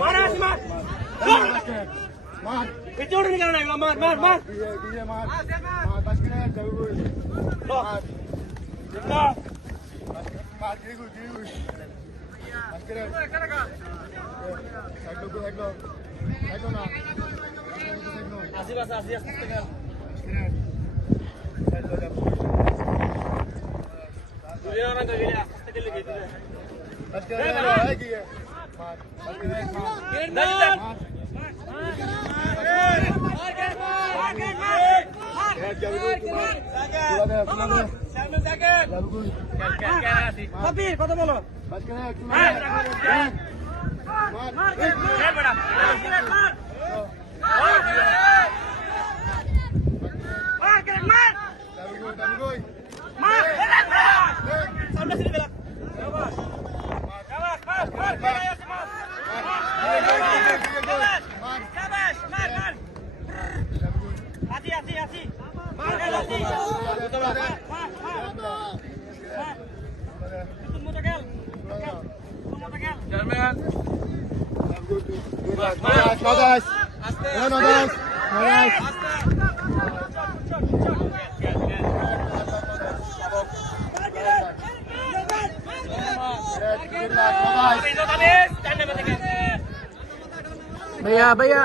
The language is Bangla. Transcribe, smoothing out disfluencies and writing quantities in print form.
মার আসি মার মার পিছে উঠে কেন না মার মার মার দিয়ে মার মার বাস করে যাবে মার মার দিয়ে গো বাস করে একদম না আসি বাস আসি আসতে গেল দুনিয়া না গেলে আসতে গেলে গেছে বাস করে কি মার বাস করে কথা বলো भैया भैया